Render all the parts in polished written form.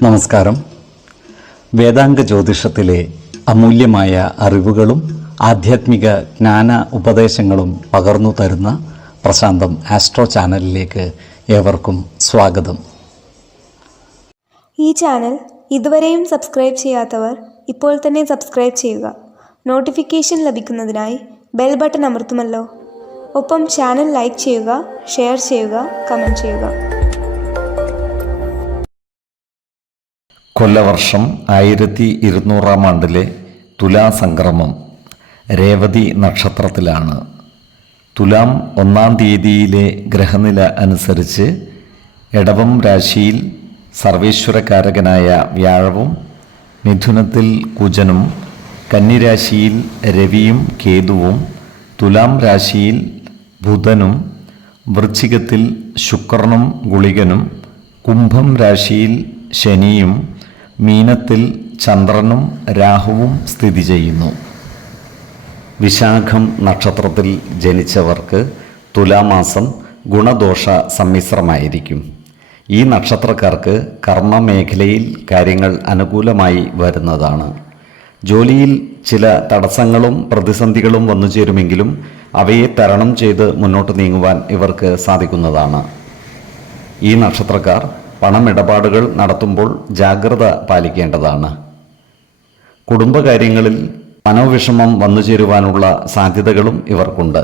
നമസ്കാരം. വേദാംഗ ജ്യോതിഷത്തിലെ അമൂല്യമായ അറിവുകളും ആധ്യാത്മിക ജ്ഞാന ഉപദേശങ്ങളും പകർന്നു തരുന്ന പ്രശാന്തം ആസ്ട്രോ ചാനലിലേക്ക് ഏവർക്കും സ്വാഗതം. ഈ ചാനൽ ഇതുവരെയും സബ്സ്ക്രൈബ് ചെയ്യാത്തവർ ഇപ്പോൾ തന്നെ സബ്സ്ക്രൈബ് ചെയ്യുക. നോട്ടിഫിക്കേഷൻ ലഭിക്കുന്നതിനായി ബെൽ ബട്ടൺ അമർത്തുമല്ലോ. ഒപ്പം ചാനൽ ലൈക്ക് ചെയ്യുക, ഷെയർ ചെയ്യുക, കമൻറ്റ് ചെയ്യുക. കൊല്ലവർഷം 1200 ആണ്ടിലെ തുലാസംക്രമം രേവതി നക്ഷത്രത്തിലാണ്. തുലാം 1-ാം തീയതിയിലെ ഗ്രഹനില അനുസരിച്ച് എടവം രാശിയിൽ സർവേശ്വരകാരകനായ വ്യാഴവും, മിഥുനത്തിൽ കുജനും, കന്നിരാശിയിൽ രവിയും കേതുവും, തുലാം രാശിയിൽ ബുധനും, വൃശ്ചികത്തിൽ ശുക്രനും ഗുളികനും, കുംഭം രാശിയിൽ ശനിയും, മീനത്തിൽ ചന്ദ്രനും രാഹുവും സ്ഥിതി ചെയ്യുന്നു. വിശാഖം നക്ഷത്രത്തിൽ ജനിച്ചവർക്ക് തുലാമാസം ഗുണദോഷ സമ്മിശ്രമായിരിക്കും. ഈ നക്ഷത്രക്കാർക്ക് കർമ്മമേഖലയിൽ കാര്യങ്ങൾ അനുകൂലമായി വരുന്നതാണ്. ജോലിയിൽ ചില തടസ്സങ്ങളും പ്രതിസന്ധികളും വന്നു ചേരുമെങ്കിലും അവയെ തരണം ചെയ്ത് മുന്നോട്ട് നീങ്ങുവാൻ ഇവർക്ക് സാധിക്കുന്നതാണ്. ഈ നക്ഷത്രക്കാർ പണമിടപാടുകൾ നടത്തുമ്പോൾ ജാഗ്രത പാലിക്കേണ്ടതാണ്. കുടുംബകാര്യങ്ങളിൽ മനോവിഷമം വന്നു ചേരുവാനുള്ള സാധ്യതകളും ഇവർക്കുണ്ട്.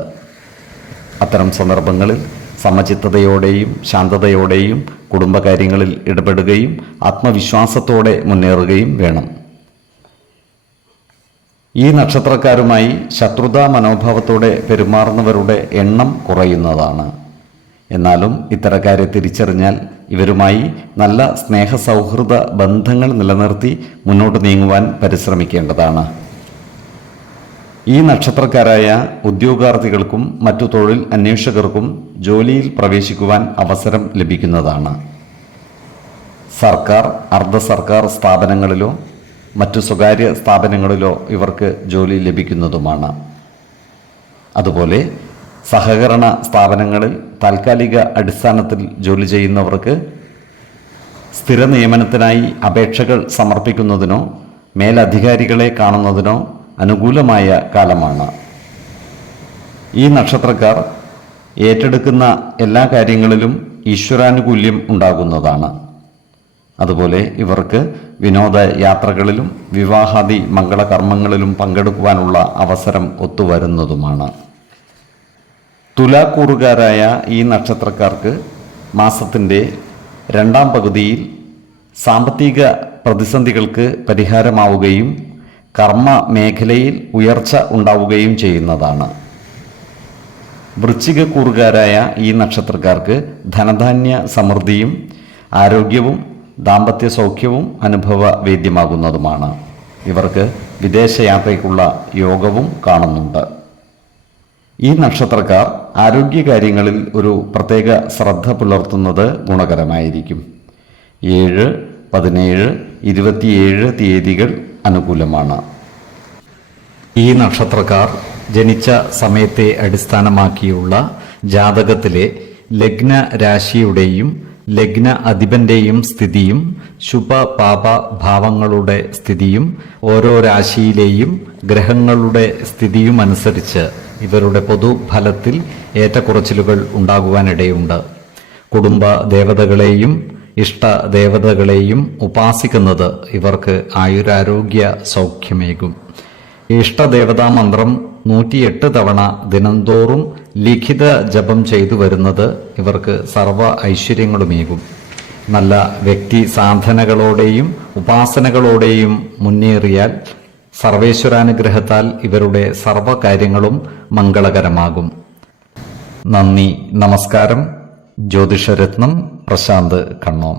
അത്തരം സന്ദർഭങ്ങളിൽ സമചിത്തതയോടെയും ശാന്തതയോടെയും കുടുംബകാര്യങ്ങളിൽ ഇടപെടുകയും ആത്മവിശ്വാസത്തോടെ മുന്നേറുകയും വേണം. ഈ നക്ഷത്രക്കാരുമായി ശത്രുതാ മനോഭാവത്തോടെ പെരുമാറുന്നവരുടെ എണ്ണം കുറയുന്നതാണ്. എന്നാലും ഇത്തരക്കാരെ തിരിച്ചറിഞ്ഞാൽ ഇവരുമായി നല്ല സ്നേഹസൗഹൃദ ബന്ധങ്ങൾ നിലനിർത്തി മുന്നോട്ട് നീങ്ങുവാൻ പരിശ്രമിക്കേണ്ടതാണ്. ഈ നക്ഷത്രക്കാരായ ഉദ്യോഗാർത്ഥികൾക്കും മറ്റു തൊഴിൽ അന്വേഷകർക്കും ജോലിയിൽ പ്രവേശിക്കുവാൻ അവസരം ലഭിക്കുന്നതാണ്. സർക്കാർ, അർദ്ധ സർക്കാർ സ്ഥാപനങ്ങളിലോ മറ്റു സ്വകാര്യ സ്ഥാപനങ്ങളിലോ ഇവർക്ക് ജോലി ലഭിക്കുന്നതുമാണ്. അതുപോലെ സഹകരണ സ്ഥാപനങ്ങളിൽ താൽക്കാലിക അടിസ്ഥാനത്തിൽ ജോലി ചെയ്യുന്നവർക്ക് സ്ഥിര നിയമനത്തിനായി അപേക്ഷകൾ സമർപ്പിക്കുന്നതിനോ മേലധികാരികളെ കാണുന്നതിനോ അനുകൂലമായ കാലമാണ്. ഈ നക്ഷത്രക്കാർ ഏറ്റെടുക്കുന്ന എല്ലാ കാര്യങ്ങളിലും ഈശ്വരാനുകൂല്യം ഉണ്ടാകുന്നതാണ്. അതുപോലെ ഇവർക്ക് വിനോദയാത്രകളിലും വിവാഹാദി മംഗളകർമ്മങ്ങളിലും പങ്കെടുക്കുവാനുള്ള അവസരം ഒത്തുവരുന്നതുമാണ്. തുലാക്കൂറുകാരായ ഈ നക്ഷത്രക്കാർക്ക് മാസത്തിൻ്റെ 2-ാം പകുതിയിൽ സാമ്പത്തിക പ്രതിസന്ധികൾക്ക് പരിഹാരമാവുകയും കർമ്മ മേഖലയിൽ ഉയർച്ച ഉണ്ടാവുകയും ചെയ്യുന്നതാണ്. വൃശ്ചികക്കൂറുകാരായ ഈ നക്ഷത്രക്കാർക്ക് ധനധാന്യ സമൃദ്ധിയും ആരോഗ്യവും ദാമ്പത്യ സൗഖ്യവും അനുഭവവേദ്യമാകുന്നതുമാണ്. ഇവർക്ക് വിദേശയാത്രയ്ക്കുള്ള യോഗവും കാണുന്നുണ്ട്. ഈ നക്ഷത്രക്കാർ ആരോഗ്യകാര്യങ്ങളിൽ ഒരു പ്രത്യേക ശ്രദ്ധ പുലർത്തുന്നത് ഗുണകരമായിരിക്കും. 7, 17, 27 തീയതികൾ അനുകൂലമാണ്. ഈ നക്ഷത്രക്കാർ ജനിച്ച സമയത്തെ അടിസ്ഥാനമാക്കിയുള്ള ജാതകത്തിലെ ലഗ്ന രാശിയുടെയും ലഗ്ന അധിപന്റെയും സ്ഥിതിയും ശുഭ പാപ ഭാവങ്ങളുടെ സ്ഥിതിയും ഓരോ രാശിയിലെയും ഗ്രഹങ്ങളുടെ സ്ഥിതിയുമനുസരിച്ച് ഇവരുടെ പൊതുഫലത്തിൽ ഏറ്റക്കുറച്ചിലുകൾ ഉണ്ടാകുവാനിടയുണ്ട്. കുടുംബ ദേവതകളെയും ഇഷ്ടദേവതകളെയും ഉപാസിക്കുന്നത് ഇവർക്ക് ആയുരാരോഗ്യ സൗഖ്യമേകും. ഇഷ്ടദേവതാ മന്ത്രം 108 തവണ ദിനംതോറും ലിഖിത ജപം ചെയ്തു വരുന്നത് ഇവർക്ക് സർവ്വ ഐശ്വര്യങ്ങളുമേകും. നല്ല വ്യക്തി സാധനകളോടെയും ഉപാസനകളോടെയും മുന്നേറിയാൽ സർവേശ്വരാനുഗ്രഹത്താൽ ഇവരുടെ സർവ്വകാര്യങ്ങളും മംഗളകരമാകും. നന്ദി, നമസ്കാരം. ജ്യോതിഷരത്നം പ്രശാന്ത് കണ്ണോം.